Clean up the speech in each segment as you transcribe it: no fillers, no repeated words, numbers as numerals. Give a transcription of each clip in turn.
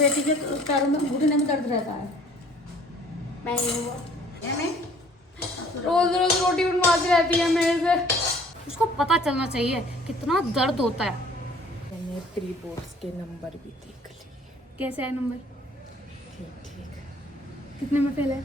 बेटी के पैरों में घुटने में दर्द रहता है। मैं रोज रोज रोटी बनवाती रहती है मेरे से। उसको पता चलना चाहिए कितना दर्द होता है। मैंने प्री बोर्ड्स के नंबर भी देख लिए। कैसे है नंबर? ठीक है। कितने में फेल है?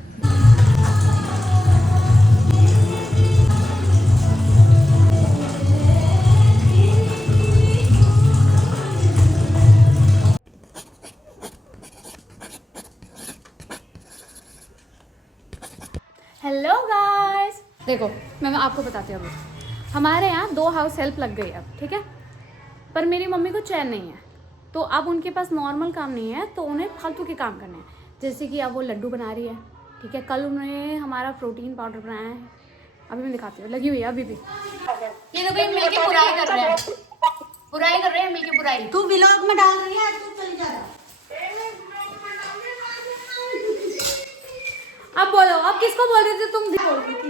हेलो गाइस, देखो मैं आपको बताती हूँ। अभी हमारे यहाँ 2 हाउस हेल्प लग गई अब, ठीक है। पर मेरी मम्मी को चैन नहीं है, तो अब उनके पास नॉर्मल काम नहीं है, तो उन्हें फालतू के काम करने हैं। जैसे कि अब वो लड्डू बना रही है, ठीक है। कल उन्होंने हमारा प्रोटीन पाउडर बनाया है, अभी मैं दिखाती हूँ, लगी हुई है अभी भी। ये तो मिलके बुराई कर रहे हैं, मिलके बुराई। तू व्लॉग में डाल रही है, तू चली जा रहा। अब बोलो, अब किसको बोल रही थी? तुम भी बोल रही थी।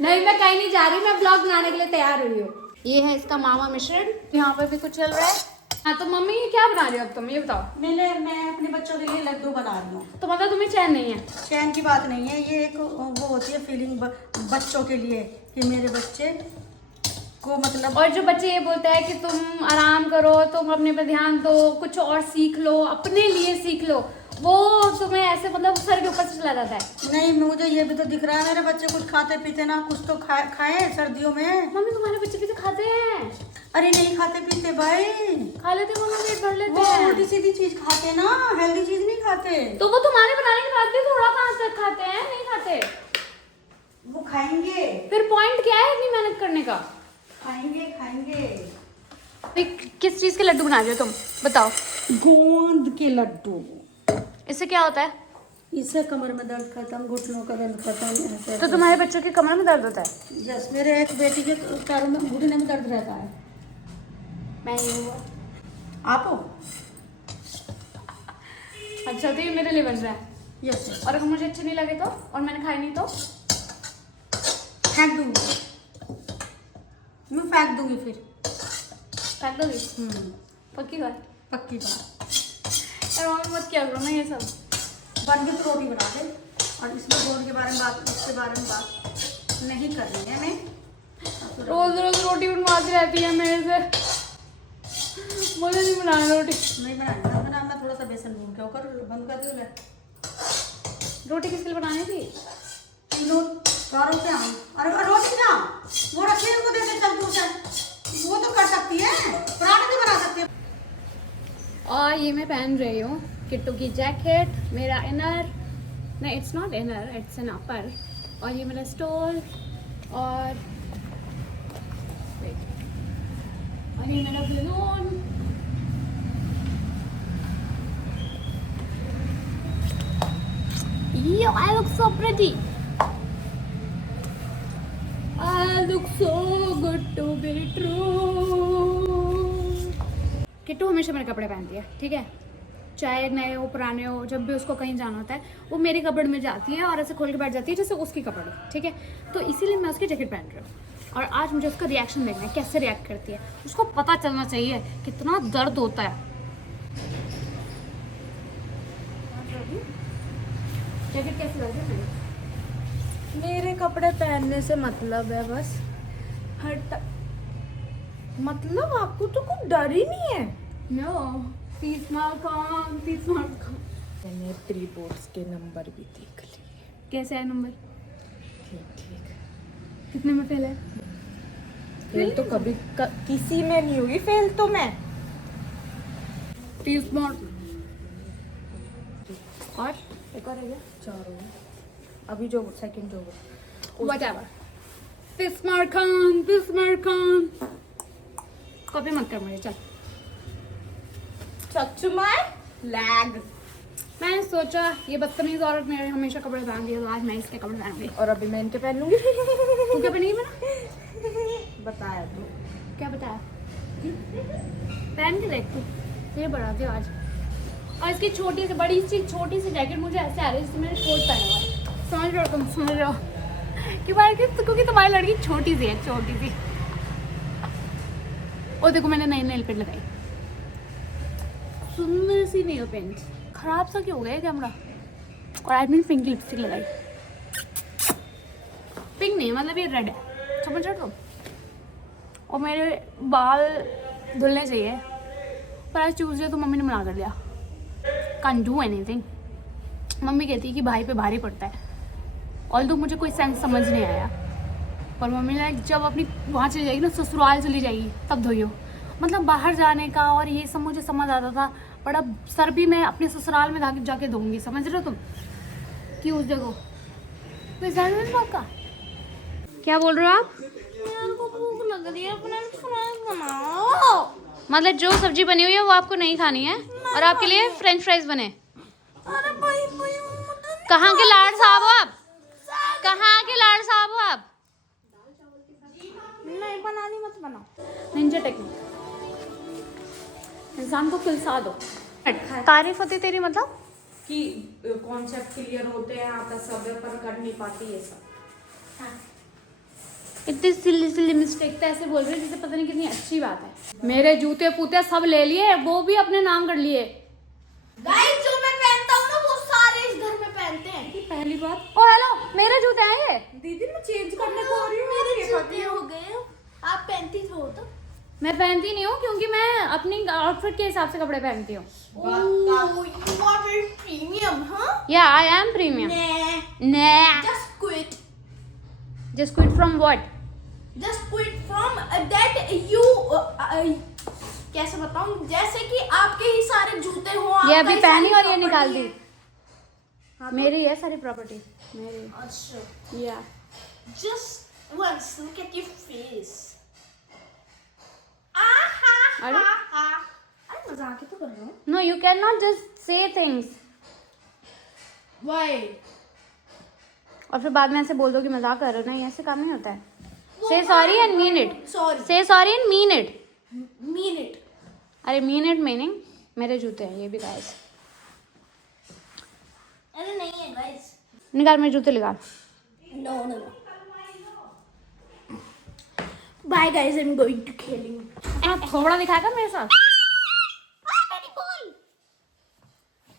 नहीं, मैं कहीं नहीं जा रही, मैं ब्लॉग बनाने के लिए तैयार हुई हूँ। ये है इसका मावा मिश्रण, यहाँ पर भी कुछ चल रहा है। हाँ, तो मम्मी क्या बना रही हो अब तुम, ये बताओ। मैं अपने बच्चों के लिए लड्डू बना रही हूँ। तो मतलब तुम्हें चैन नहीं है? चैन की बात नहीं है, ये एक वो होती है फीलिंग बच्चों के लिए कि मेरे बच्चे को मतलब। और जो बच्चे ये बोलते हैं कि तुम आराम करो, तुम अपने पे ध्यान दो, कुछ और सीख लो, अपने लिए सीख लो, वो तुम्हें ऐसे मतलब सर के ऊपर से चला जाता है। नहीं, मुझे ये भी तो दिख रहा है मेरे बच्चे कुछ खाते पीते ना, कुछ तो खाए सर्दियों में। मम्मी तुम्हारे बच्चे भी तो खाते हैं। अरे नहीं खाते पीते भाई। खा लेते मम्मी, पेट भर लेते वो हैं। उल्टी सीधी चीज खाते ना, हेल्दी चीज नहीं खाते। तो वो तुम्हारे बनाने के बाद भी थोड़ा कहाँ तक खाते हैं? नहीं खाते। वो खाएंगे। फिर पॉइंट क्या है इतनी मेहनत करने का? खाएंगे। किस चीज के लड्डू बना रहे हो तुम, बताओ। गोंद के लड्डू। इससे क्या होता है? इससे कमर में दर्द खत्म, घुटनों का दर्द खत्म। तो तुम्हारे बच्चों की कमर में दर्द होता है? यस, मेरे एक बेटी के पैरों में घुटने में दर्द रहता है। मैं ये हुआ। आप हो? अच्छा, तो ये मेरे लिए बन रहा है। यस। और अगर मुझे अच्छे नहीं लगे तो, और मैंने खाई नहीं तो फेंक दूंगी, मैं फेंक दूंगी फिर। फेंक दोगी? पक्की बात? पक्की बात। यार मम्मी मत क्या करो ना ये सब। बन के तो रोटी बना दे, और इसमें गोंद के बारे में बात, इसके बारे में बात नहीं करनी है। मैं रोज रोज रोटी बनवाती रहती है मेरे से, मुझे नहीं बनाना रोटी। नहीं बनाना, मैं थोड़ा सा बेसन भून के होकर बंद कर दूँ। रोटी किस लिए बनानी थी? कारों पे आऊँ। अरे रोटी ना, वो रखिए उनको दे दे, चल तू चल, वो तो कर सकती है, पराठे भी बना सकती है। और ये मैं पहन रही हूँ किट्टू की जैकेट, मेरा इनर, नहीं it's not inner, it's an upper. और ये मेरा स्टोल, और ये मेरा balloon. Yo, I look so pretty. I look so good to be true. Kittu हमेशा मेरे कपड़े पहनती है, ठीक है। चाहे नए हो पुराने हो, जब भी उसको कहीं जाना होता है वो मेरे कपड़ में जाती है और ऐसे खोल के बैठ जाती है जैसे उसकी कपड़ हो, ठीक है। तो इसीलिए मैं उसकी जैकेट पहन रही हूँ, और आज मुझे उसका रिएक्शन देखना है, कैसे रिएक्ट करती है। उसको पता चलना चाहिए कितना दर्द होता है। जैकेट कैसी लग रही है? मेरे कपड़े पहनने से मतलब है बस हट। मतलब आपको तो कुछ डर ही नहीं है। नो, पीस मार कौन, पीस मार कौन। मैंने प्री बोर्ड्स के नंबर भी देख लिए। कैसे है नंबर? ठीक है। कितने में फेल है? फेल तो कभी किसी में नहीं हुई, फेल तो मैं। पीस मार। और एक और है क्या? 4 हो गए अभी, जो सेकंड जो होगा Whatever. पिस्मार खान। कॉपी मत कर मुझे, चल। सच में लैग। मैंने सोचा ये बदतमीज औरत मेरे हमेशा कपड़े पहन रही है, तो आज मैं इसके कपड़े पहन गई। और अभी मैं इनके पहन लूंगी। तू क्या पहनेगी? मैंने बताया तू। क्या बताया? पहन के देख तू, ये बढ़ा दे आज। और इसकी छोटी सी बड़ी सी छोटी सी जैकेट मुझे ऐसे आ रही है जैसे मैंने कोट पहना हुआ है। समझ रहे हो तुम, समझ रहे हो क्योंकि तुम्हारी लड़की छोटी सी है, छोटी सी। और देखो मैंने नई नेल पेंट लगाई, सुंदर सी नेल पेंट। खराब सा क्यों हो गया कैमरा। और आज मैंने पिंक लिपस्टिक लगाई, पिंक नहीं मतलब ये रेड है, समझ रहे हो तुम। और मेरे बाल धुलने चाहिए पर आज ट्यूसडे तो मम्मी ने मना कर दिया, can't do anything। मम्मी कहती है कि भाई पे भारी पड़ता है, ऑल्दो मुझे कोई सेंस समझ नहीं आया। पर मम्मी ने जब अपनी वहाँ चली जाएगी ना, ससुराल चली जाएगी, तब धोइयो। मतलब बाहर जाने का और ये सब मुझे समझ आता था, बड़ा सर भी मैं अपने ससुराल में जाके दूंगी, समझ रहे हो तुम। कि उस जगह कोई ध्यान नहीं आपका। क्या बोल रहे हो आप? भूख लग रही है, अपना फ्राइज बनाओ। मतलब जो सब्जी बनी हुई है वो आपको नहीं खानी है और आपके लिए फ्रेंच फ्राइज बने। अरे भाई कहाँ के लाड साहब हो आप? कहाँ के लाड साहब हो आप? नहीं बनानी, मत बनाओ। निंजा टेक्निक, इंसान को खिलसा दो। तारीफ होती तेरी मतलब कि कॉन्सेप्ट क्लियर होते हैं, आता सब है पर कर नहीं पाती है सब। इतनी सिली सिली मिस्टेक तो ऐसे बोल रहे हैं जैसे पता नहीं कितनी अच्छी बात है। मेरे जूते पूते सब ले लिए, वो भी अपने नाम कर लिए। गाइस जो मैं पहनता हूँ ना वो सारे इस घर में पहनते हैं। पहली बार ओ हेलो, मेरे जूते हैं ये। दीदी मैं चेंज करने को आ रही हूँ, मेरे जूते हो गए। आप पहनती हो तो? मैं पहनती नहीं हूँ क्योंकि मैं अपनी आउटफिट के हिसाब से कपड़े पहनती हूँ। You are very premium, huh? या I am premium. Nah. Just quit. Just quit from what? Just quit from that you. कैसे बताऊँ? जैसे कि आपके ही सारे जूते हो। ये आपका अभी ही पहनी सारी और ये निकाल दी। property है। मेरी है सारी प्रॉपर्टी मेरी। अच्छा। या Just once look at your face. अरे अरे मजाक ही तो कर रहा हूँ। No you can not just say things Why? और फिर बाद में ऐसे बोल दो कि मजाक कर रहे हो। नहीं, ऐसे काम नहीं होता है। से sorry and mean it. Sorry. से sorry and mean it. Mean it. अरे मीन इट मीनिंग मेरे जूते हैं ये भी गाइस। अरे नहीं है guys. निकाल मेरे जूते निकाल। No. Bye guys, I'm going to killing. हाँ थोड़ा दिखाएगा मेरे साथ।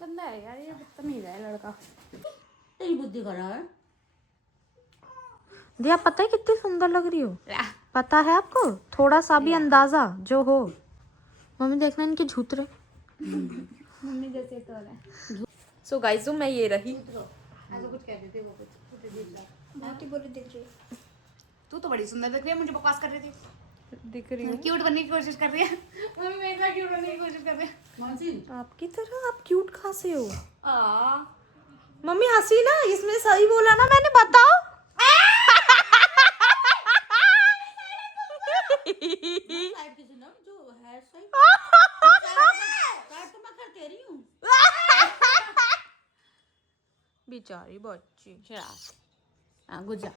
गंदा है यार, ये बदतमीज है लड़का। तेरी बुद्धि करा है। दिया पता है कितनी सुंदर लग रही हो? पता है आपको? थोड़ा सा भी अंदाजा जो हो। मम्मी देखना इनके झूतरे। मम्मी जैसे तो है। सो गाइस मैं ये रही। ऐसा कुछ कह देते वो कुछ बहुत ही बुरी दिख रही है। तू तो बड़ी सुंदर दिख रही है, मुझे बकवास कर रही थी। दिख रही है क्यूट बनने की कोशिश कर रही है। मम्मी मेरे साथ क्यूट बनने की कोशिश कर रही है। मानसी आपकी तरह। आप क्यूट कहाँ से हो? आ मम्मी हंसी ना, इसमें सही बोला ना मैंने, बताओ। साइड किसी ना जो है साइड तो मैं करते रही हूँ। बेचारी बच्ची। गुजा